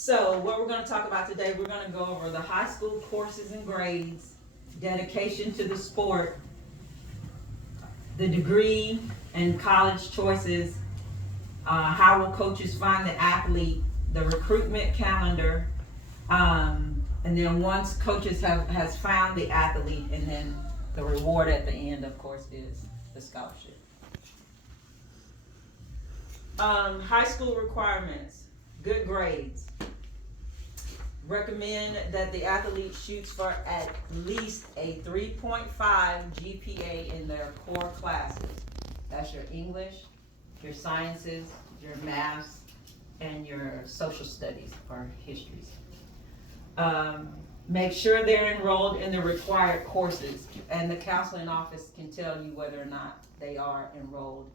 So what we're going to talk about today, we're going to go over the high school courses and grades, dedication to the sport, the degree and college choices, how will coaches find the athlete, the recruitment calendar, and then once coaches has found the athlete, and then the reward at the end, of course, is the scholarship. High school requirements, good grades. Recommend that the athlete shoots for at least a 3.5 GPA in their core classes. That's your English, your sciences, your maths, and your social studies or histories. Make sure they're enrolled in the required courses, and the counseling office can tell you whether or not they are enrolled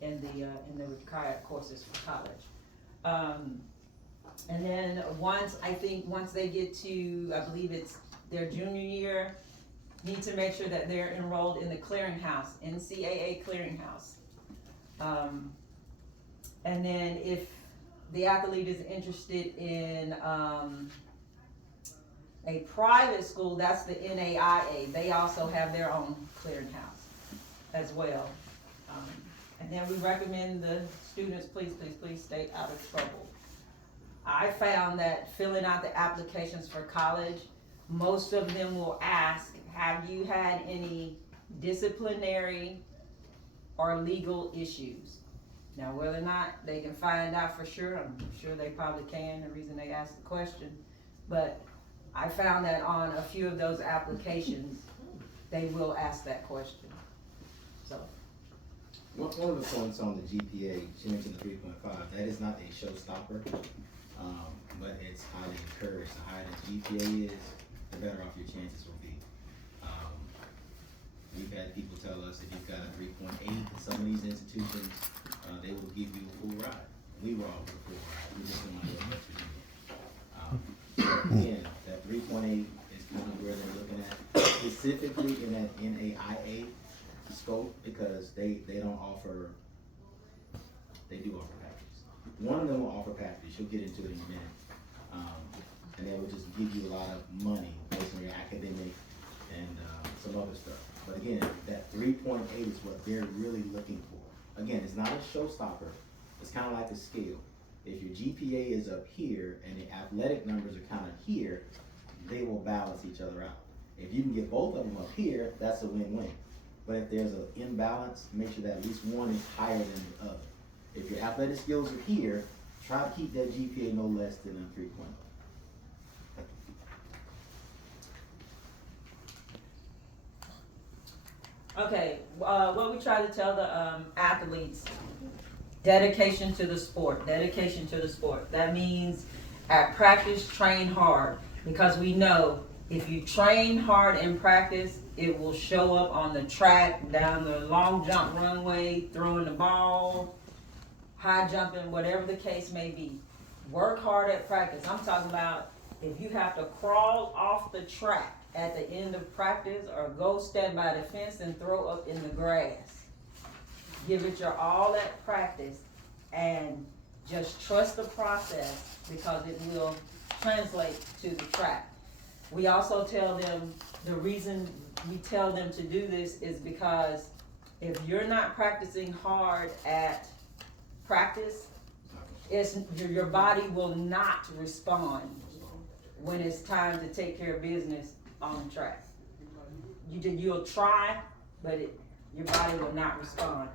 in the required courses for college. And then once they get to, I believe it's their junior year, need to make sure that they're enrolled in the clearinghouse, NCAA clearinghouse. And then if the athlete is interested in a private school, that's the NAIA. They also have their own clearinghouse as well. And then we recommend the students, please stay out of trouble. I found that filling out the applications for college, most of them will ask, have you had any disciplinary or legal issues? Now, whether or not they can find out for sure, I'm sure they probably can, the reason they asked the question, but I found that on a few of those applications, they will ask that question. So. One of the points on the GPA, she mentioned the 3.5, that is not a showstopper, but it's highly encouraged. The higher the GPA is, the better off your chances will be. We've had people tell us if you've got a 3.8 in some of these institutions, they will give you a full ride. We were all for a full ride. We just didn't want to go to Virginia. Again, that 3.8 is kind of where they're looking at, specifically in that NAIA scope, because they don't offer, they do offer packages. One of them will offer packages, she'll get into it in a minute. And they will just give you a lot of money based on your academic and some other stuff. But again, that 3.8 is what they're really looking for. Again, it's not a showstopper. It's kind of like a scale. If your GPA is up here and the athletic numbers are kind of here, they will balance each other out. If you can get both of them up here, that's a win-win. But if there's an imbalance, make sure that at least one is higher than the other. If your athletic skills are here, try to keep that GPA no less than a 3.0. Okay, what we try to tell the athletes, dedication to the sport, dedication to the sport. That means at practice, train hard, because we know if you train hard in practice, it will show up on the track, down the long jump runway, throwing the ball, high jumping, whatever the case may be. Work hard at practice. I'm talking about if you have to crawl off the track at the end of practice or go stand by the fence and throw up in the grass. Give it your all at practice and just trust the process, because it will translate to the track. We also tell them, the reason we tell them to do this is because if you're not practicing hard at practice, your body will not respond when it's time to take care of business on the track. You'll try, but your body will not respond.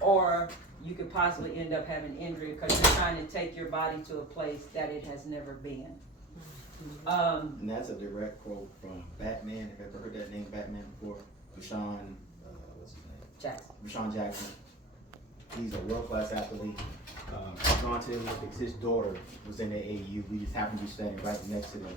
Or you could possibly end up having injury because you're trying to take your body to a place that it has never been. And that's a direct quote from Batman. Have you ever heard that name, Batman, before? Rashawn, what's his name? Jackson. Rashawn Jackson. He's a world-class athlete. I've gone to him because his daughter was in the AAU. We just happened to be standing right next to them.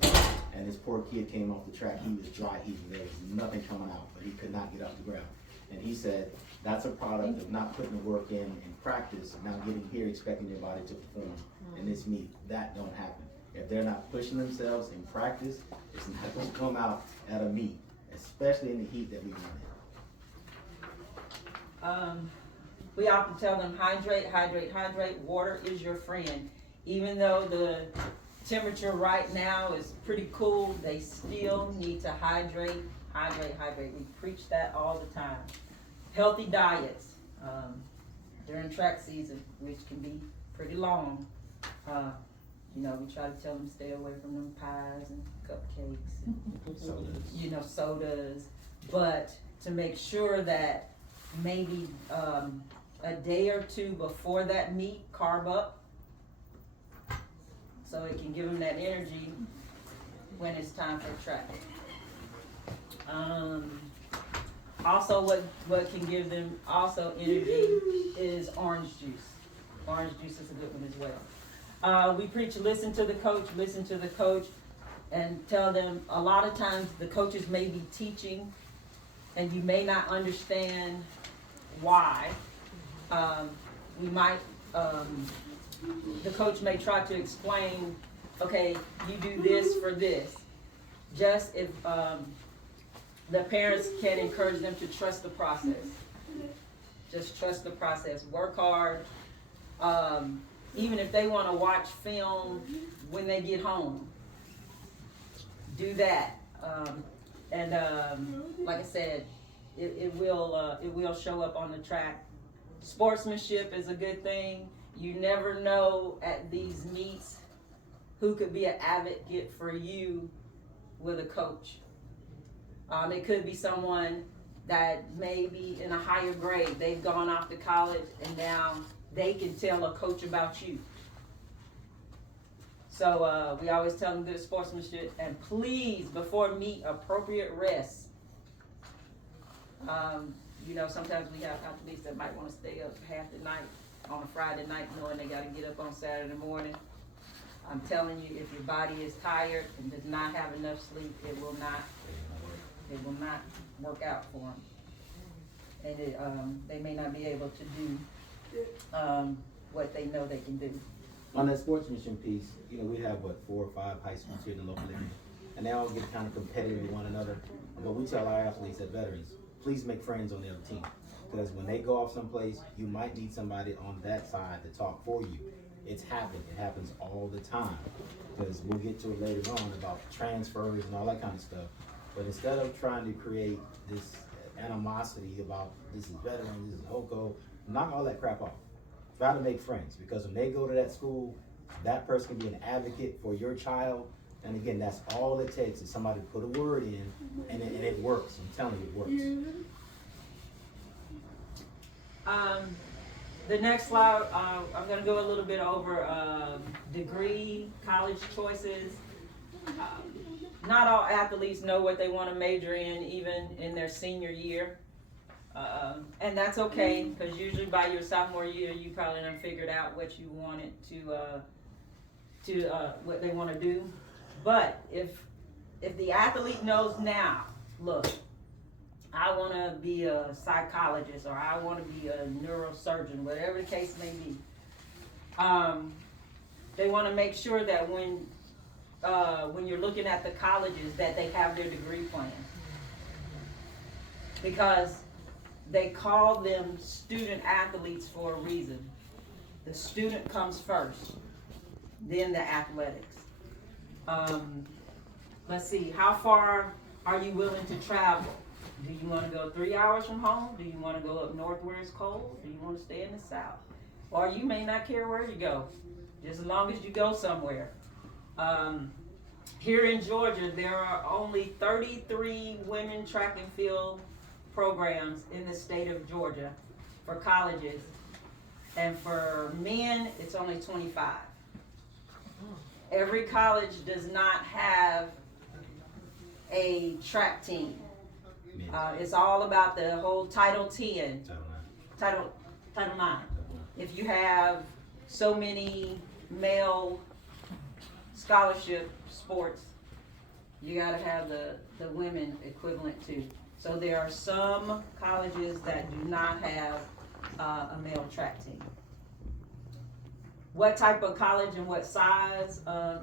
And this poor kid came off the track. He was dry heaving. There was nothing coming out, but he could not get off the ground. And he said, that's a product of not putting the work in practice, and now getting here expecting your body to perform in this meet. That don't happen. If they're not pushing themselves in practice, it's not going to come out at a meet, especially in the heat that we run in. We often tell them hydrate. Water is your friend. Even though the temperature right now is pretty cool. They still need to hydrate. We preach that all the time. Healthy diets during track season, which can be pretty long. We try to tell them stay away from them pies and cupcakes and sodas. But to make sure that maybe a day or two before that meet, carb up, so it can give them that energy when it's time for track. Also, what can give them also energy is orange juice. Orange juice is a good one as well. We preach listen to the coach, and tell them a lot of times the coaches may be teaching and you may not understand why. The coach may try to explain, okay, you do this for this. Just if the parents can encourage them to trust the process. Just trust the process. Work hard. Even if they want to watch film when they get home, do that. Like I said, it will show up on the track. Sportsmanship is a good thing. You never know at these meets who could be an advocate for you with a coach. It could be someone that may be in a higher grade. They've gone off to college and now they can tell a coach about you. So we always tell them good sportsmanship, and please, before meet, appropriate rest. Sometimes we have athletes that might want to stay up half the night on a Friday night knowing they got to get up on Saturday morning. I'm telling you, if your body is tired and does not have enough sleep, it will not work out for them. And they may not be able to do what they know they can do. On that sportsmanship piece, we have 4 or 5 high schools here in the local area, and they all get kind of competitive with one another. But we tell our athletes at veterans, please make friends on the other team, because when they go off someplace, you might need somebody on that side to talk for you. It's happened. It happens all the time, because we'll get to it later on about transfers and all that kind of stuff. But instead of trying to create this animosity about this is veteran, this is HOCO, knock all that crap off. Try to make friends, because when they go to that school, that person can be an advocate for your child. And again, that's all it takes is somebody to put a word in, and it works. I'm telling you, it works. The next slide, I'm going to go a little bit over degree, college choices. Not all athletes know what they want to major in, even in their senior year. And that's okay, because usually by your sophomore year, you probably done figured out what you wanted what they want to do. But if the athlete knows now, look, I want to be a psychologist, or I want to be a neurosurgeon, whatever the case may be, they want to make sure that when you're looking at the colleges, that they have their degree plan. Because they call them student athletes for a reason. The student comes first, then the athletics. Let's see, how far are you willing to travel? Do you want to go 3 hours from home? Do you want to go up north where it's cold? Do you want to stay in the south? Or you may not care where you go, just as long as you go somewhere. Here in Georgia, there are only 33 women track and field programs in the state of Georgia for colleges, and for men it's only 25. Every college does not have a track team. It's all about the whole Title 10, Title 9. If you have so many male scholarship sports, you got to have the women equivalent too. So there are some colleges that do not have a male track team. What type of college and what size,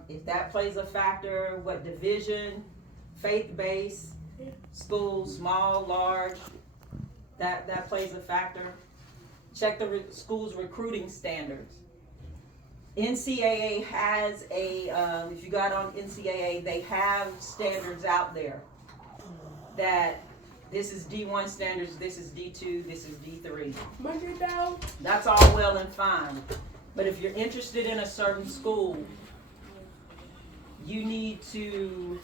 if that plays a factor, what division, faith-based, school, small, large, that plays a factor. Check the school's recruiting standards. NCAA has if you got on NCAA, they have standards out there that this is D1 standards, this is D2, this is D3. That's all well and fine. But if you're interested in a certain school, you need to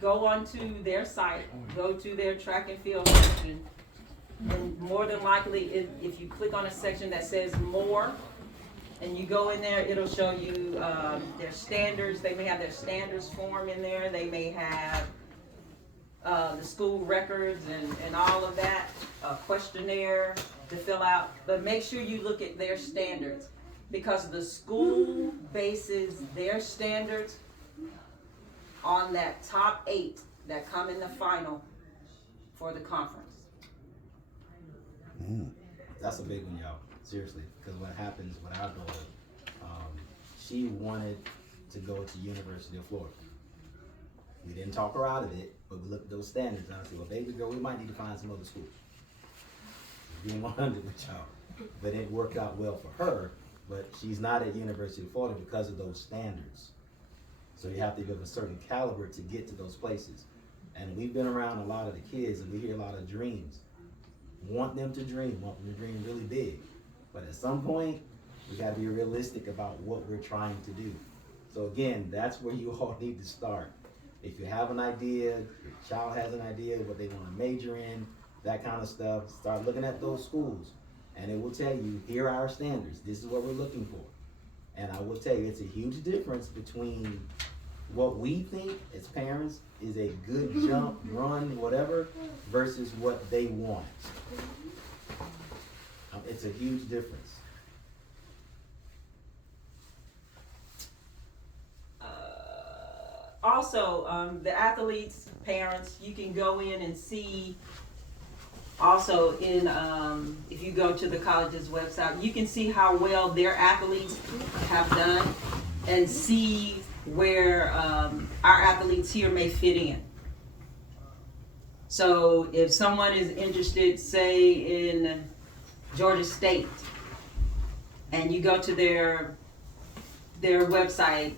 go onto their site, go to their track and field section, and more than likely, if you click on a section that says more, and you go in there, it'll show you their standards. They may have their standards form in there. They may have the school records and all of that, a questionnaire to fill out. But make sure you look at their standards, because the school bases their standards on that top 8 that come in the final for the conference. That's a big one, y'all. Seriously, because what happens with our daughter, she wanted to go to University of Florida. We didn't talk her out of it, but we looked at those standards and I said, well, baby girl, we might need to find some other schools. Being 100 with y'all. But it worked out well for her, but she's not at University of Florida because of those standards. So you have to give a certain caliber to get to those places. And we've been around a lot of the kids and we hear a lot of dreams. Want them to dream really big. But at some point, we gotta be realistic about what we're trying to do. So again, that's where you all need to start. If you have an idea, your child has an idea what they wanna major in, that kind of stuff, start looking at those schools. And it will tell you, here are our standards, this is what we're looking for. And I will tell you, it's a huge difference between what we think as parents is a good jump, run, whatever, versus what they want. It's a huge difference. Also, the athletes, parents, you can go in and see. Also, if you go to the college's website, you can see how well their athletes have done, and see where our athletes here may fit in. So, if someone is interested, say in Georgia State, and you go to their website,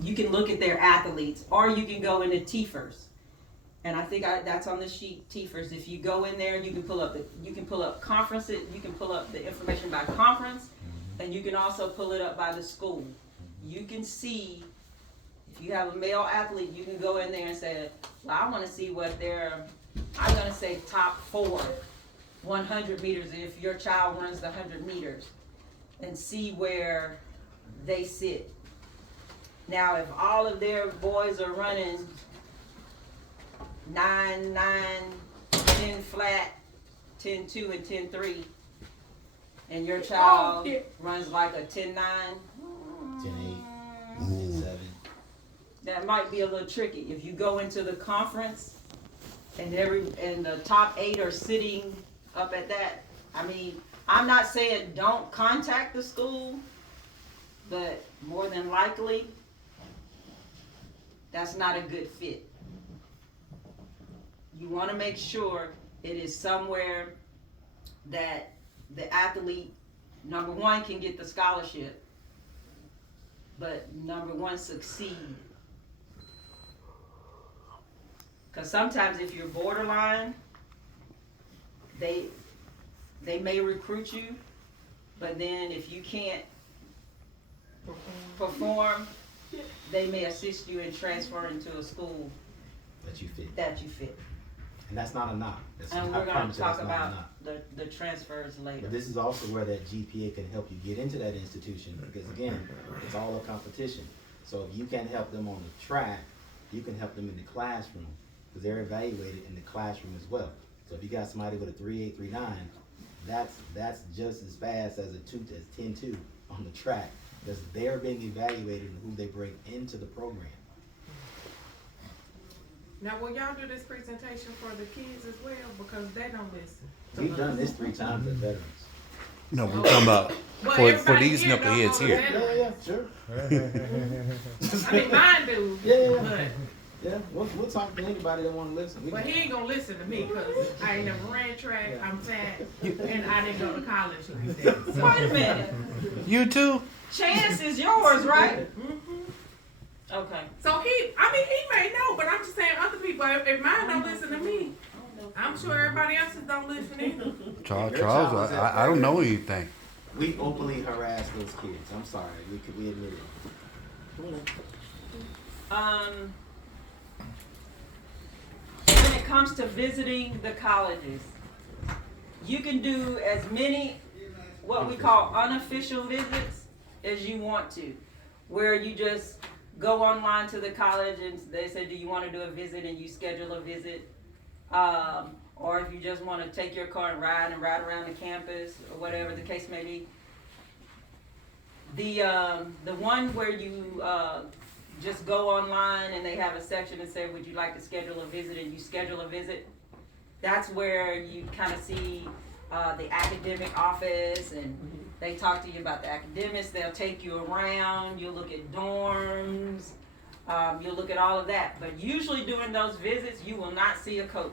you can look at their athletes, or you can go into TFERS, and I think that's on the sheet, TFERS. If you go in there, you can pull up conferences, you can pull up the information by conference, and you can also pull it up by the school. You can see, if you have a male athlete, you can go in there and say, well, I want to see what I'm going to say top 4, 100 meters, if your child runs the 100 meters, and see where they sit. Now, if all of their boys are running 9, 10 flat, 10-2, and 10-3, and your child runs like a 10-9, 10-8, 10-7. That might be a little tricky. If you go into the conference and the top 8 are sitting up at that, I mean, I'm not saying don't contact the school, but more than likely, that's not a good fit. You want to make sure it is somewhere that the athlete, number one, can get the scholarship, but number one, succeed. Because sometimes if you're borderline, they may recruit you, but then if you can't perform, they may assist you in transferring to a school that you fit. And that's not a knock. And we're going to talk about the transfers later. But this is also where that GPA can help you get into that institution, because again, it's all a competition. So if you can't help them on the track, you can help them in the classroom, because they're evaluated in the classroom as well. So if you got somebody with a 3.8, 3.9, that's just as fast as 10.2 on the track, because they're being evaluated in who they bring into the program. Now, will y'all do this presentation for the kids as well? Because they don't listen. We've done this 3 times as veterans. No, we're talking about for these knuckleheads here. Yeah, sure. I mean, mine do. Yeah. Yeah, we'll talk to anybody that want to listen. But he ain't gonna listen to me because I ain't never ran track. I'm fat, and I didn't go to college like that. So. Wait a minute. You too? Chance is yours, right? Mm-hmm. Okay. So he may know, but I'm just saying other people. If mine don't listen to me, I'm sure everybody else's don't listen either. Charles, I don't know anything. We openly harass those kids. I'm sorry. We admit it. When it comes to visiting the colleges, you can do as many what we call unofficial visits as you want to, where you just go online to the college and they say, do you want to do a visit, and you schedule a visit. Or if you just want to take your car and ride around the campus or whatever the case may be. The one where you just go online and they have a section and say, would you like to schedule a visit, and you schedule a visit, that's where you kind of see the academic office, and they talk to you about the academics. They'll take you around, you'll look at dorms, you'll look at all of that. But usually during those visits, you will not see a coach.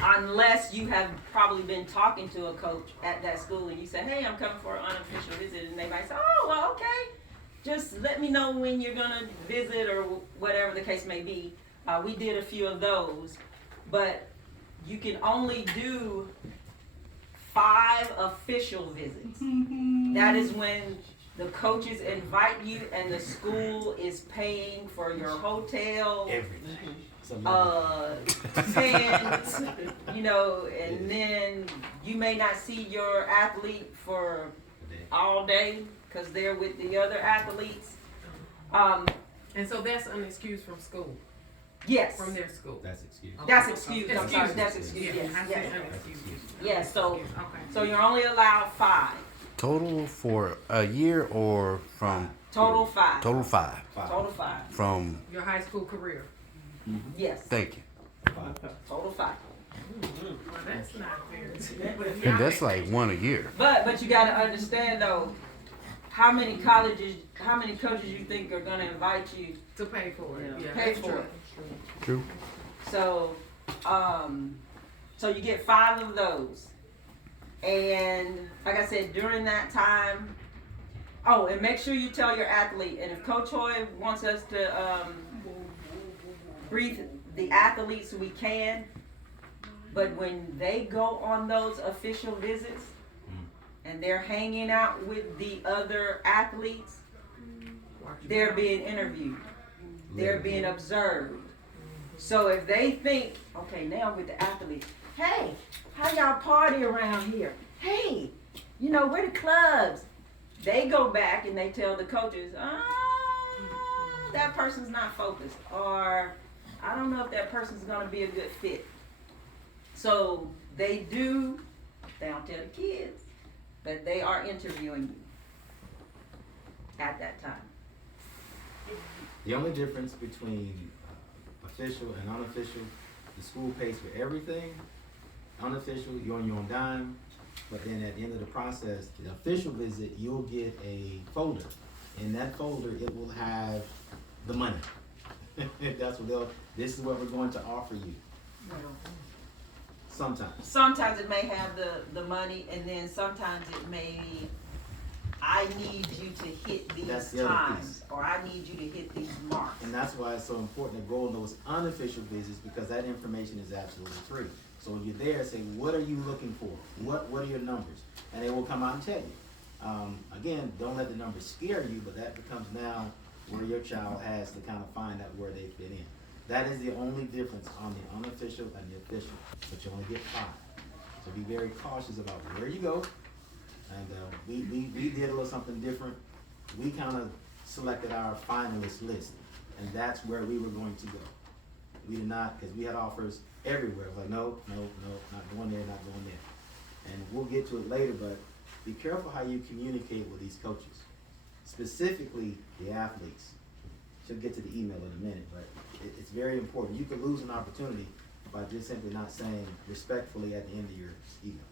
Unless you have probably been talking to a coach at that school and you say, hey, I'm coming for an unofficial visit, and they might say, oh, well, okay, just let me know when you're gonna visit or whatever the case may be. We did a few of those, but you can only do 5 official visits. That is when the coaches invite you and the school is paying for your hotel, Everything. pants, and then you may not see your athlete for all day because they're with the other athletes. And so that's an excuse from school. Yes. From their school. That's excused. That's excused. I'm sorry. That's excused. Yeah, Yes. I Yes. said unexcused. Yes. So, Okay. so you're only allowed 5. Total for a year or from Total 5. total 5? Total 5. From, Your high school career. Yes. thank you. Total 5. Well, that's not fair. And that's like one a year. But you got to understand though, how many coaches you think are going to invite you To pay for it. Yeah, pay that's for true. it? True. So, so you get 5 of those, and like I said, during that time, and make sure you tell your athlete. And if Coach Hoy wants us to brief the athletes, we can. But when they go on those official visits and they're hanging out with the other athletes, they're being interviewed. They're being observed. So if they think, okay, now with the athletes, hey, how y'all party around here? Hey, where the clubs? They go back and they tell the coaches, that person's not focused, or I don't know if that person's gonna be a good fit. So they don't tell the kids, but they are interviewing you at that time. The only difference between official and unofficial, the school pays for everything. Unofficial, you're on your own dime. But then at the end of the process, the official visit, you'll get a folder. In that folder, it will have the money. This is what we're going to offer you. Sometimes. Sometimes it may have the money, and then sometimes it may, I need you to hit That's these the other times, piece. or I need you to hit these marks. And that's why it's so important to go on those unofficial visits, because that information is absolutely free. So when you're there, say, what are you looking for? What are your numbers? And they will come out and tell you. Again, don't let the numbers scare you, but that becomes now where your child has to kind of find out where they fit in. That is the only difference on the unofficial and the official, but you only get 5. So be very cautious about where you go. And we did a little something different. We kind of selected our finalist list, and that's where we were going to go. We did not, because we had offers everywhere. It was like, no, not going there, not going there. And we'll get to it later, but be careful how you communicate with these coaches, specifically the athletes. She'll get to the email in a minute, but it's very important. You could lose an opportunity by just simply not saying respectfully at the end of your email.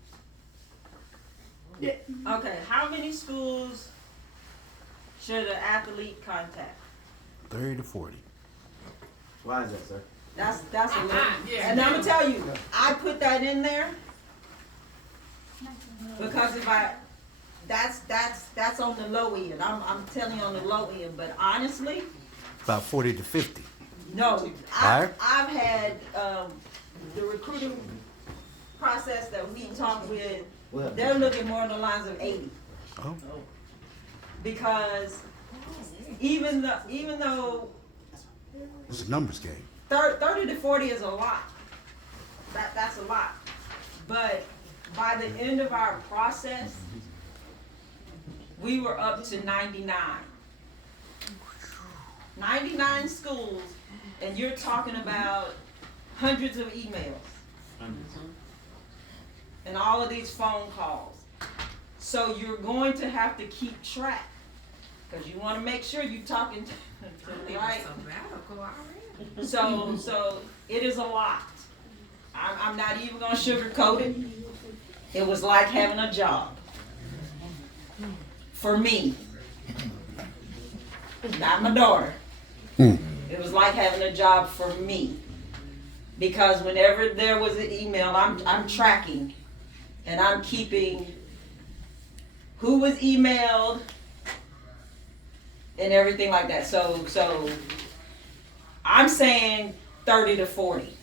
Okay, how many schools should an athlete contact? 30 to 40. Why is that, sir? That's a little. Yeah. And I'm gonna tell you, I put that in there because that's on the low end. I'm telling you on the low end, but honestly, About 40 to 50. no. Higher? I've had the recruiting process that we talk with. Well, They're looking more on the lines of 80 Oh, because even though it's a numbers game. 30 to 40 is a lot. That's a lot. But by the end of our process, we were up to 99. 99 schools, and you're talking about hundreds of emails and all of these phone calls. So you're going to have to keep track because you want to make sure you're talking to the right. So it is a lot. I'm not even gonna sugarcoat it. It was like having a job. For me. Not my daughter. It was like having a job for me. Because whenever there was an email, I'm tracking and I'm keeping who was emailed and everything like that. So I'm saying 30 to 40.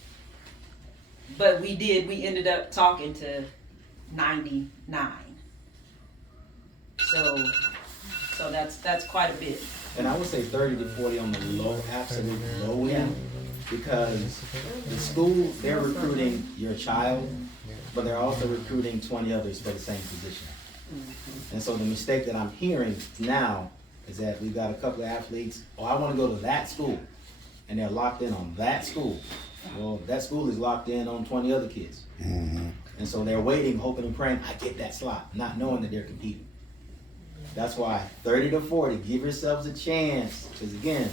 But we ended up talking to 99. So that's quite a bit. and I would say 30 to 40 on the low, absolute low end, because the school, they're recruiting your child, but they're also recruiting 20 others for the same position. And so the mistake that I'm hearing now is that we've got a couple of athletes, oh, I want to go to that school, and they're locked in on that school. Well, that school is locked in on 20 other kids. And so they're waiting, hoping and praying, I get that slot, not knowing that they're competing. That's why 30 to 40, give yourselves a chance. Because again,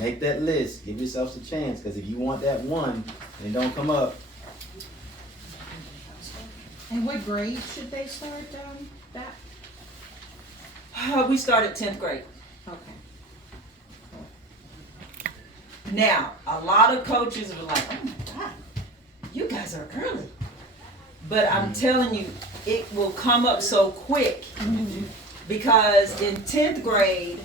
make that list, give yourselves a chance. Because if you want that one and it don't come up, And what grade should they start that? We started 10th grade. Okay. Now, a lot of coaches were like, oh my God, you guys are early. But I'm telling you, it will come up so quick because in 10th grade,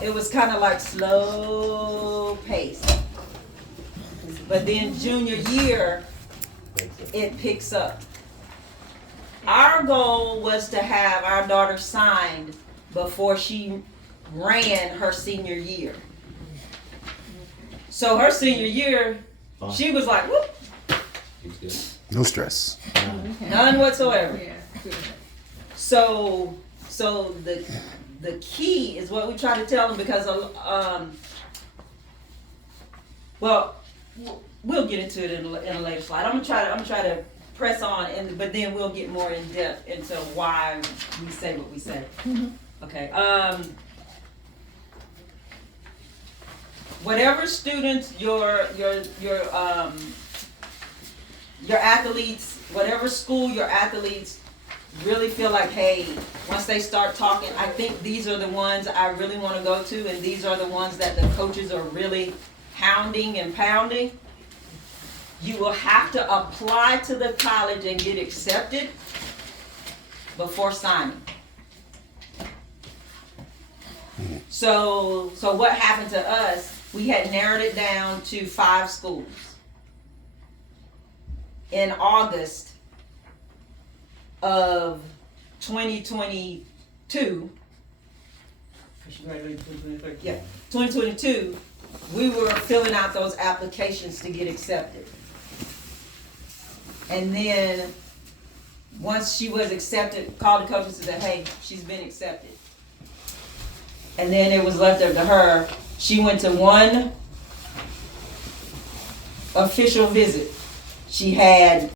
it was kind of like slow pace. But then junior year, it picks up. Our goal was to have our daughter signed before she ran her senior year. So her senior year, she was like, whoop, No stress. none whatsoever. Yeah, good. So the key is what we try to tell them because well, we'll get into it in a later slide. I'm gonna try to press on, but then we'll get more in depth into why we say what we say. Okay. Whatever students your athletes, whatever school your athletes really feel like, hey, once they start talking, I think these are the ones I really want to go to, and these are the ones that the coaches are really hounding and pounding. You will have to apply to the college and get accepted before signing. So what happened to us, we had narrowed it down to 5 schools. In August of 2022, yeah, 2022, we were filling out those applications to get accepted. And then, once she was accepted, called the coaches and said, hey, she's been accepted. And then it was left up to her. She went to one official visit. She had